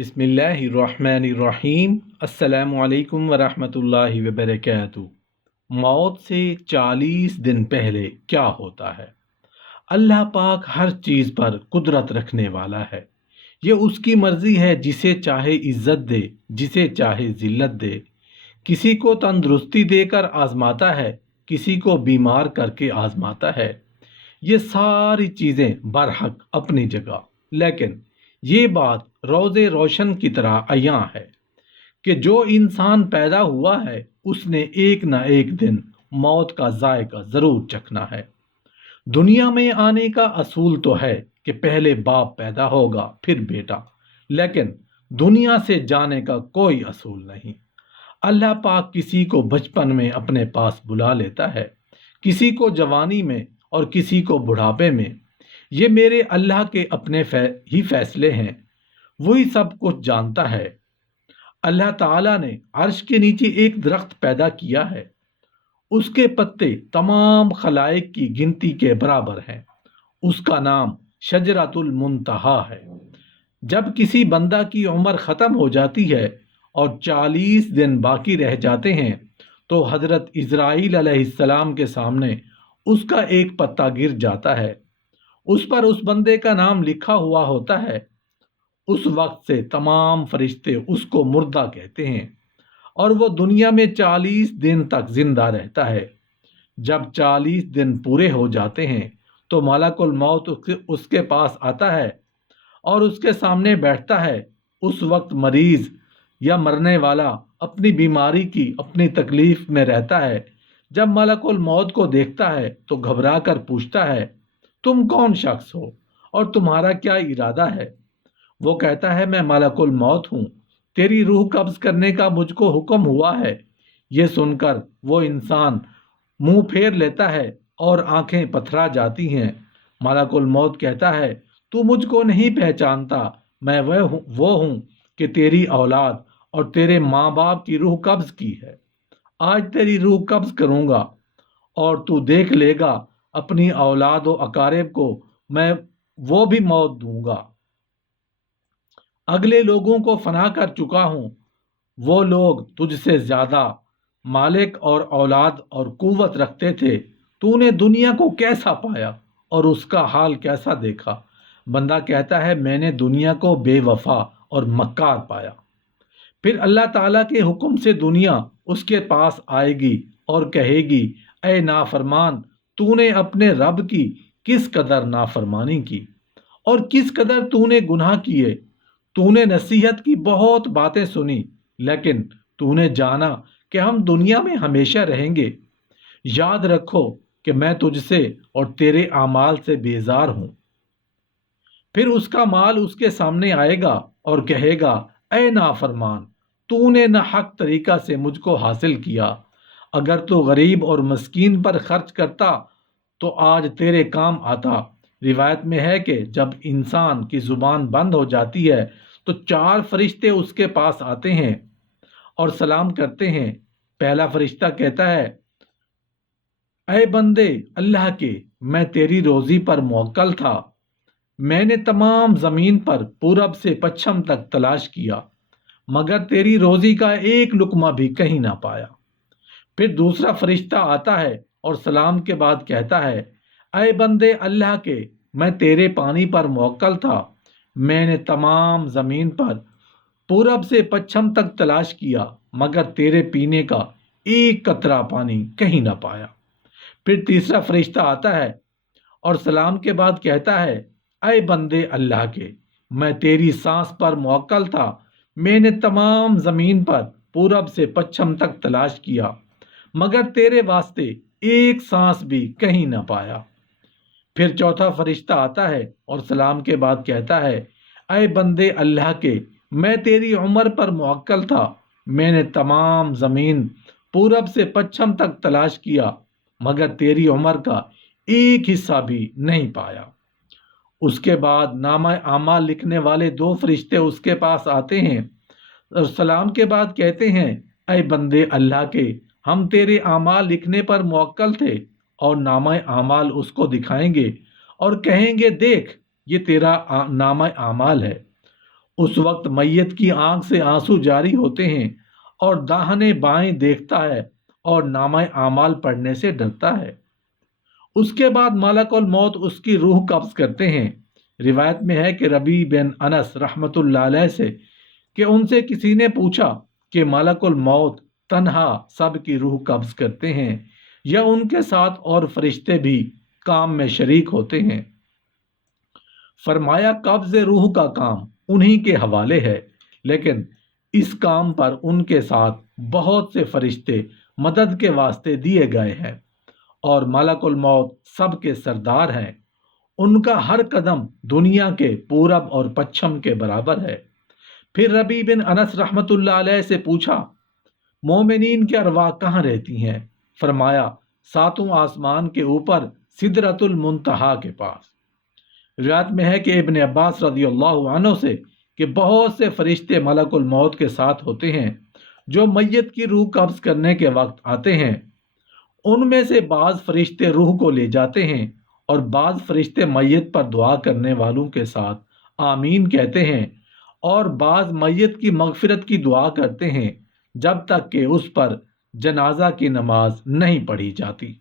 बिस्मिल्लाहिर्रहमानिर्रहीम। अस्सलामु अलैकुम वरहमतुल्लाहि वबरकातुहू। मौत से 40 दिन पहले क्या होता है? अल्लाह पाक हर चीज़ पर कुदरत रखने वाला है। ये उसकी मर्जी है, जिसे चाहे इज्जत दे, जिसे चाहे जिल्लत दे। किसी को तंदुरुस्ती देकर आजमाता है, किसी को बीमार करके आजमाता है। ये सारी चीज़ें बरहक अपनी जगह, लेकिन ये बात रोज़े रोशन की तरह अयां है कि जो इंसान पैदा हुआ है उसने एक ना एक दिन मौत का जायका ज़रूर चखना है। दुनिया में आने का असूल तो है कि पहले बाप पैदा होगा फिर बेटा, लेकिन दुनिया से जाने का कोई असूल नहीं। अल्लाह पाक किसी को बचपन में अपने पास बुला लेता है, किसी को जवानी में और किसी को बुढ़ापे में। ये मेरे अल्लाह के अपने ही फैसले हैं। वही सब कुछ जानता है। अल्लाह ताला ने अर्श के नीचे एक दरख्त पैदा किया है। उसके पत्ते तमाम खलाइक की गिनती के बराबर हैं। उसका नाम शजरतुल मुंतहा है। जब किसी बंदा की उम्र ख़त्म हो जाती है और 40 दिन बाकी रह जाते हैं तो हज़रत इज़राइल अलैहिस्सलाम के सामने उसका एक पत्ता गिर जाता है। उस पर उस बंदे का नाम लिखा हुआ होता है। उस वक्त से तमाम फरिश्ते उसको मुर्दा कहते हैं और वो दुनिया में 40 दिन तक जिंदा रहता है। जब 40 दिन पूरे हो जाते हैं तो मलकुल मौत उसके पास आता है और उसके सामने बैठता है। उस वक्त मरीज या मरने वाला अपनी बीमारी की, अपनी तकलीफ में रहता है। जब मलकुल मौत को देखता है तो घबरा कर पूछता है, तुम कौन शख्स हो और तुम्हारा क्या इरादा है? वो कहता है, मैं मलकुल मौत हूँ, तेरी रूह कब्ज करने का मुझको हुक्म हुआ है। ये सुनकर वो इंसान मुंह फेर लेता है और आंखें पथरा जाती हैं। मलकुल मौत कहता है, तू मुझको नहीं पहचानता, मैं वो हूँ कि तेरी औलाद और तेरे माँ बाप की रूह कब्ज की है। आज तेरी रूह कब्ज करूँगा और तू देख लेगा अपनी औलाद व अकारिब को मैं वो भी मौत दूंगा। अगले लोगों को फना कर चुका हूँ। वो लोग तुझसे ज्यादा मालिक और औलाद और कुव्वत रखते थे। तूने दुनिया को कैसा पाया और उसका हाल कैसा देखा? बंदा कहता है, मैंने दुनिया को बेवफा और मक्कार पाया। फिर अल्लाह ताला के हुक्म से दुनिया उसके पास आएगी और कहेगी, ऐ नाफरमान, तूने अपने रब की किस कदर नाफरमानी की और किस कदर तूने गुनाह किए। तूने नसीहत की बहुत बातें सुनी, लेकिन तूने जाना कि हम दुनिया में हमेशा रहेंगे। याद रखो कि मैं तुझसे और तेरे आमाल से बेजार हूं। फिर उसका माल उसके सामने आएगा और कहेगा, ऐ नाफरमान, तूने न हक तरीका से मुझको हासिल किया। अगर तू गरीब और मस्कीन पर खर्च करता तो आज तेरे काम आता। रिवायत में है कि जब इंसान की जुबान बंद हो जाती है तो 4 फरिश्ते उसके पास आते हैं और सलाम करते हैं। पहला फरिश्ता कहता है, ऐ बंदे अल्लाह के, मैं तेरी रोजी पर मुवक्कल था। मैंने तमाम जमीन पर पूरब से पश्चिम तक तलाश किया, मगर तेरी रोजी का एक लुकमा भी कहीं ना पाया। फिर दूसरा फरिश्ता आता है और सलाम के बाद कहता है, ऐ बंदे अल्लाह के, मैं तेरे पानी पर मुवक्कल था। मैंने तमाम जमीन पर पूरब से पश्चिम तक तलाश किया, मगर तेरे पीने का एक कतरा पानी कहीं ना पाया। फिर तीसरा फरिश्ता आता है और सलाम के बाद कहता है, ऐ बंदे अल्लाह के, मैं तेरी सांस पर मुवक्कल था। मैंने तमाम जमीन पर पूरब से पश्चिम तक तलाश किया, मगर तेरे वास्ते एक सांस भी कहीं ना पाया। फिर चौथा फरिश्ता आता है और सलाम के बाद कहता है, ऐ बंदे अल्लाह के, मैं तेरी उम्र पर मुवक्कल था। मैंने तमाम जमीन पूरब से पश्चिम तक तलाश किया, मगर तेरी उम्र का एक हिस्सा भी नहीं पाया। उसके बाद नामा आमाल लिखने वाले 2 फरिश्ते उसके पास आते हैं और सलाम के बाद कहते हैं, ऐ बंदे अल्लाह के, हम तेरे आमाल लिखने पर मुवक्कल थे। और नामा आमाल उसको दिखाएंगे और कहेंगे, देख ये तेरा नामा आमाल है। उस वक्त मैयत की आंख से आंसू जारी होते हैं और दाहिने बाएं देखता है और नामा आमाल पढ़ने से डरता है। उसके बाद मलकुल मौत उसकी रूह कब्ज करते हैं। रिवायत में है कि रबी बिन अनस रहमतुल्लाह अलैह से कि उनसे किसी ने पूछा कि मलकुल मौत तन्हा सब की रूह कब्ज करते हैं या उनके साथ और फरिश्ते भी काम में शरीक होते हैं। फरमाया कब्ज रूह का काम उन्हीं के हवाले है, लेकिन इस काम पर उनके साथ बहुत से फरिश्ते मदद के वास्ते दिए गए हैं और मलकुल मौत सबके सरदार हैं। उनका हर कदम दुनिया के पूरब और पश्चिम के बराबर है। फिर रबी बिन अनस रहमतुल्लाह अलैह से पूछा, मोमिनीन की अरवाह कहाँ रहती हैं? फरमाया, सातों आसमान के ऊपर सिदरतुल मुंतहा के पास। रिवायत में है कि इब्न अब्बास रज़ियल्लाहु अन्हु से कि बहुत से फरिश्ते मलकुल मौत के साथ होते हैं जो मैयत की रूह कब्ज करने के वक्त आते हैं। उनमें से बाज़ फरिश्ते रूह को ले जाते हैं और बाज़ फरिश्ते मैयत पर दुआ करने वालों के साथ आमीन कहते हैं और बाज़ मैयत की मगफिरत की दुआ करते हैं जब तक कि उस पर जनाजा की नमाज नहीं पढ़ी जाती।